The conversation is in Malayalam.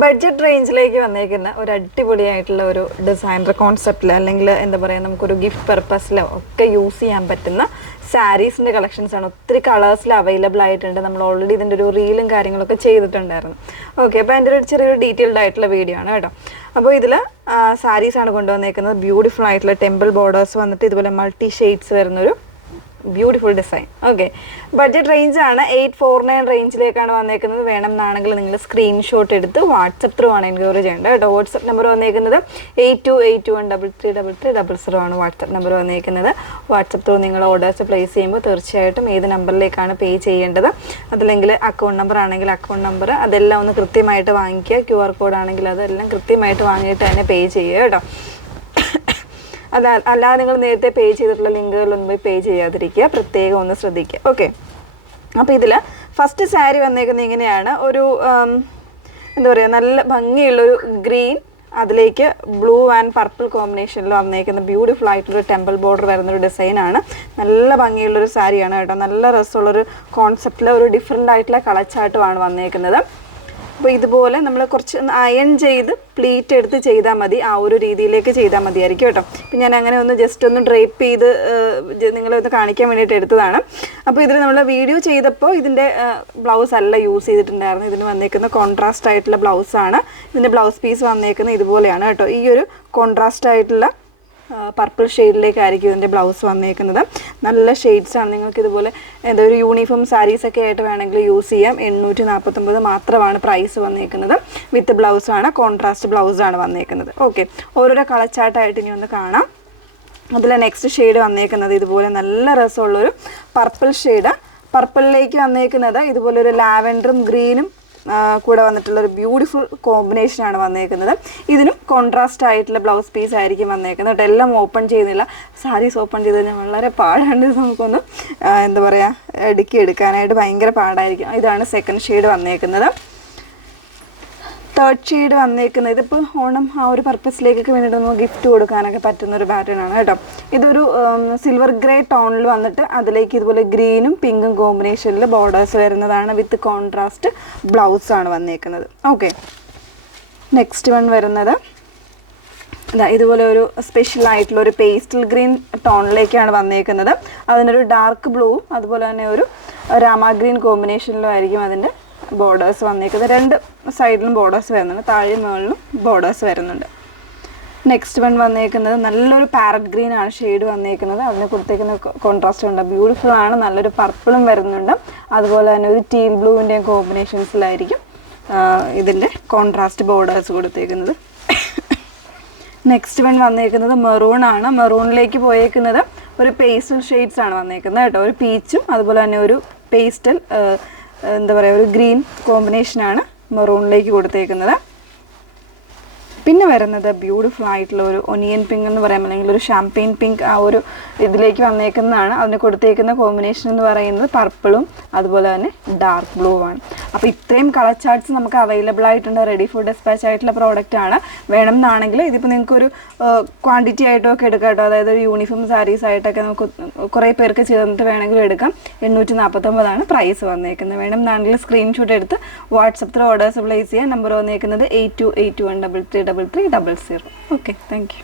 ബഡ്ജറ്റ് റേഞ്ചിലേക്ക് വന്നേക്കുന്ന ഒരു അടിപൊളിയായിട്ടുള്ള ഒരു ഡിസൈനർ കോൺസെപ്റ്റിൽ അല്ലെങ്കിൽ എന്താ പറയുക നമുക്കൊരു ഗിഫ്റ്റ് പർപ്പസിലോ ഒക്കെ യൂസ് ചെയ്യാൻ പറ്റുന്ന സാരീസിൻ്റെ കളക്ഷൻസ് ആണ്. ഒത്തിരി കളേഴ്സിൽ അവൈലബിൾ ആയിട്ടുണ്ട്. നമ്മൾ ഓൾറെഡി ഇതിൻ്റെ ഒരു റീലും കാര്യങ്ങളൊക്കെ ചെയ്തിട്ടുണ്ടായിരുന്നു. ഓക്കെ, അപ്പോൾ അതിൻ്റെ ഒരു ചെറിയൊരു ഡീറ്റെയിൽഡ് ആയിട്ടുള്ള വീഡിയോ ആണ് കേട്ടോ. അപ്പോൾ ഇതിൽ സാരീസാണ് കൊണ്ടുവന്നേക്കുന്നത്. ബ്യൂട്ടിഫുൾ ആയിട്ടുള്ള ടെമ്പിൾ ബോർഡേഴ്സ് വന്നിട്ട് ഇതുപോലെ മൾട്ടി ഷെയ്ഡ്സ് വരുന്നൊരു ബ്യൂട്ടിഫുൾ ഡിസൈൻ. ഓക്കെ, ബഡ്ജറ്റ് റേഞ്ചാണ് 849 റേഞ്ചിലേക്കാണ് വന്നേക്കുന്നത്. വേണമെന്നാണെങ്കിൽ നിങ്ങൾ സ്ക്രീൻഷോട്ട് എടുത്ത് വാട്സപ്പ് ത്രൂ ആണ് എൻക്വയറി ചെയ്യേണ്ടത് കേട്ടോ. വാട്സപ്പ് നമ്പർ വന്നേക്കുന്നത് 8281333300 ആണ് വാട്സപ്പ് നമ്പർ വന്നേക്കുന്നത്. വാട്സപ്പ് ത്രൂ നിങ്ങൾ ഓർഡേഴ്സ് പ്ലേസ് ചെയ്യുമ്പോൾ തീർച്ചയായിട്ടും ഏത് നമ്പറിലേക്കാണ് പേ ചെയ്യേണ്ടത്, അതല്ലെങ്കിൽ അക്കൗണ്ട് നമ്പർ ആണെങ്കിൽ അക്കൗണ്ട് നമ്പർ അതെല്ലാം ഒന്ന് കൃത്യമായിട്ട് വാങ്ങിക്കുക. QR കോഡ് ആണെങ്കിൽ അതെല്ലാം കൃത്യമായിട്ട് വാങ്ങിയിട്ട് തന്നെ പേ ചെയ്യുക കേട്ടോ. അല്ലാതെ നിങ്ങൾ നേരത്തെ പേ ചെയ്തിട്ടുള്ള ലിങ്കുകളൊന്നും പോയി പേ ചെയ്യാതിരിക്കുക, പ്രത്യേകം ഒന്ന് ശ്രദ്ധിക്കുക. ഓക്കെ, അപ്പോൾ ഇതിൽ ഫസ്റ്റ് സാരി വന്നേക്കുന്നത് ഇങ്ങനെയാണ്. ഒരു എന്താ പറയുക, നല്ല ഭംഗിയുള്ളൊരു ഗ്രീൻ, അതിലേക്ക് ബ്ലൂ ആൻഡ് പർപ്പിൾ കോമ്പിനേഷനിൽ വന്നേക്കുന്ന ബ്യൂട്ടിഫുൾ ആയിട്ടുള്ളൊരു ടെമ്പിൾ ബോർഡർ വരുന്നൊരു ഡിസൈനാണ്. നല്ല ഭംഗിയുള്ളൊരു സാരിയാണ് കേട്ടോ. നല്ല രസമുള്ളൊരു കോൺസെപ്റ്റിൽ ഒരു ഡിഫറെൻ്റ് ആയിട്ടുള്ള കളച്ചാട്ടുമാണ് വന്നേക്കുന്നത്. അപ്പോൾ ഇതുപോലെ നമ്മൾ കുറച്ച് അയൺ ചെയ്ത് പ്ലീറ്റ് എടുത്ത് ചെയ്താൽ മതി. ആ ഒരു രീതിയിലേക്ക് ചെയ്താൽ മതിയായിരിക്കും കേട്ടോ. അപ്പം ഞാൻ അങ്ങനെ ഒന്ന് ജസ്റ്റ് ഒന്ന് ഡ്രേപ്പ് ചെയ്ത് നിങ്ങളെ ഒന്ന് കാണിക്കാൻ വേണ്ടിയിട്ട് എടുത്തതാണ്. അപ്പോൾ ഇതിൽ നമ്മൾ വീഡിയോ ചെയ്തപ്പോൾ ഇതിൻ്റെ ബ്ലൗസ് അല്ല യൂസ് ചെയ്തിട്ടുണ്ടായിരുന്നു. ഇതിന് വന്നേക്കുന്ന കോൺട്രാസ്റ്റ് ആയിട്ടുള്ള ബ്ലൗസാണ്. ഇതിൻ്റെ ബ്ലൗസ് പീസ് വന്നേക്കുന്നത് ഇതുപോലെയാണ് കേട്ടോ. ഈ ഒരു കോൺട്രാസ്റ്റ് ആയിട്ടുള്ള പർപ്പിൾ ഷെയ്ഡിലേക്കായിരിക്കും ഇതിൻ്റെ ബ്ലൗസ് വന്നേക്കുന്നത്. നല്ല ഷെയ്ഡ്സാണ്. നിങ്ങൾക്ക് ഇതുപോലെ എന്താ ഒരു യൂണിഫോം സാരീസൊക്കെ ആയിട്ട് വേണമെങ്കിൽ യൂസ് ചെയ്യാം. 849 മാത്രമാണ് പ്രൈസ് വന്നേക്കുന്നത്. വിത്ത് ബ്ലൗസാണ്, കോൺട്രാസ്റ്റ് ബ്ലൗസാണ് വന്നേക്കുന്നത്. ഓക്കെ, ഓരോരോ കളച്ചാട്ടായിട്ട് ഇനി ഒന്ന് കാണാം. അതിൽ നെക്സ്റ്റ് ഷെയ്ഡ് വന്നേക്കുന്നത് ഇതുപോലെ നല്ല രസമുള്ളൊരു പർപ്പിൾ ഷെയ്ഡ്. പർപ്പിളിലേക്ക് വന്നേക്കുന്നത് ഇതുപോലെ ഒരു ലാവൻഡറും ഗ്രീനും കൂടെ വന്നിട്ടുള്ളൊരു ബ്യൂട്ടിഫുൾ കോമ്പിനേഷനാണ് വന്നേക്കുന്നത്. ഇതിനും കോൺട്രാസ്റ്റ് ആയിട്ടുള്ള ബ്ലൗസ് പീസ് ആയിരിക്കും വന്നേക്കുന്നത് കേട്ടോ. എല്ലാം ഓപ്പൺ ചെയ്യുന്നില്ല. സാരീസ് ഓപ്പൺ ചെയ്ത് കഴിഞ്ഞാൽ വളരെ പാടാണ്ട് നമുക്കൊന്ന് എന്താ പറയുക അടുക്കി എടുക്കാനായിട്ട് ഭയങ്കര പാടായിരിക്കും. ഇതാണ് സെക്കൻഡ് ഷെയ്ഡ് വന്നേക്കുന്നത്. തേർഡ് ഷെയ്ഡ് വന്നേക്കുന്നത് ഇതിപ്പോൾ ഓണം ആ ഒരു പർപ്പസിലേക്കൊക്കെ വേണ്ടിയിട്ട് നമുക്ക് ഗിഫ്റ്റ് കൊടുക്കാനൊക്കെ പറ്റുന്നൊരു പാറ്റേൺ ആണ് കേട്ടോ. ഇതൊരു സിൽവർ ഗ്രേ ടോണിൽ വന്നിട്ട് അതിലേക്ക് ഇതുപോലെ ഗ്രീനും പിങ്കും കോമ്പിനേഷനിൽ ബോർഡേഴ്സ് വരുന്നതാണ്. വിത്ത് കോൺട്രാസ്റ്റ് ബ്ലൗസാണ് വന്നേക്കുന്നത്. ഓക്കെ, നെക്സ്റ്റ് വൺ വരുന്നത് ഇതുപോലെ ഒരു സ്പെഷ്യൽ ആയിട്ടുള്ള ഒരു പേസ്റ്റൽ ഗ്രീൻ ടോണിലേക്കാണ് വന്നേക്കുന്നത്. അതിനൊരു ഡാർക്ക് ബ്ലൂവും അതുപോലെ തന്നെ ഒരു രാമ ഗ്രീൻ കോമ്പിനേഷനിലും ആയിരിക്കും അതിൻ്റെ ബോർഡേഴ്സ് വന്നേക്കുന്നത്. രണ്ട് സൈഡിലും ബോർഡേഴ്സ് വരുന്നുണ്ട്, താഴെ മുകളിലും ബോർഡേഴ്സ് വരുന്നുണ്ട്. നെക്സ്റ്റ് വൺ വന്നേക്കുന്നത് നല്ലൊരു പാരറ്റ് ഗ്രീൻ ആണ് ഷെയ്ഡ് വന്നേക്കുന്നത്. അതിന് കൊടുത്തേക്കുന്ന കോൺട്രാസ്റ്റ് ഉണ്ട്, ബ്യൂട്ടിഫുൾ ആണ്. നല്ലൊരു പർപ്പിളും വരുന്നുണ്ട്. അതുപോലെ തന്നെ ഒരു ടീൽ ബ്ലൂവിൻ്റെയും കോമ്പിനേഷൻസിലായിരിക്കും ഇതിൻ്റെ കോൺട്രാസ്റ്റ് ബോർഡേഴ്സ് കൊടുത്തേക്കുന്നത്. നെക്സ്റ്റ് വൺ വന്നേക്കുന്നത് മെറൂൺ ആണ്. മെറൂണിലേക്ക് പോയേക്കുന്നത് ഒരു പേസ്റ്റൽ ഷെയ്ഡ്സ് ആണ് വന്നേക്കുന്നത് കേട്ടോ. ഒരു പീച്ചും അതുപോലെ തന്നെ ഒരു പേസ്റ്റൽ എന്താ പറയുക ഒരു ഗ്രീൻ കോമ്പിനേഷനാണ് മെറൂണിലേക്ക് കൊടുത്തേക്കുന്നത്. പിന്നെ വരുന്നത് ബ്യൂട്ടിഫുൾ ആയിട്ടുള്ള ഒരു ഒനിയൻ പിങ്ക് എന്ന് പറയാം, അല്ലെങ്കിൽ ഒരു ഷാംപെയിൻ പിങ്ക് ആ ഒരു ഇതിലേക്ക് വന്നേക്കുന്നതാണ്. അതിന് കൊടുത്തേക്കുന്ന കോമ്പിനേഷൻ എന്ന് പറയുന്നത് പർപ്പിളും അതുപോലെ തന്നെ ഡാർക്ക് ബ്ലൂ ആണ്. അപ്പോൾ ഇത്രയും കളർ ചാർട്ട്സ് നമുക്ക് അവൈലബിൾ ആയിട്ടുണ്ട്. റെഡി ഫോർ ഡെസ്പാച്ച് ആയിട്ടുള്ള പ്രോഡക്റ്റ് ആണ്. വേണമെന്നാണെങ്കിൽ ഇതിപ്പോൾ നിങ്ങൾക്കൊരു ക്വാണ്ടിറ്റി ആയിട്ടൊക്കെ എടുക്കാം കേട്ടോ. അതായത് ഒരു യൂണിഫോം സാരീസ് ആയിട്ടൊക്കെ നമുക്ക് കുറേ പേർക്ക് ചേർന്നിട്ട് വേണമെങ്കിലും എടുക്കാം. 849 പ്രൈസ് വന്നേക്കുന്നത്. വേണമെന്നാണെങ്കിൽ സ്ക്രീൻഷോട്ട് എടുത്ത് വാട്സപ്പ് ത്രൂ ഓർഡേഴ്സ് പ്ലേസ് ചെയ്യാൻ. നമ്പർ വന്നേക്കുന്നത് 8281333300. Okay, thank you.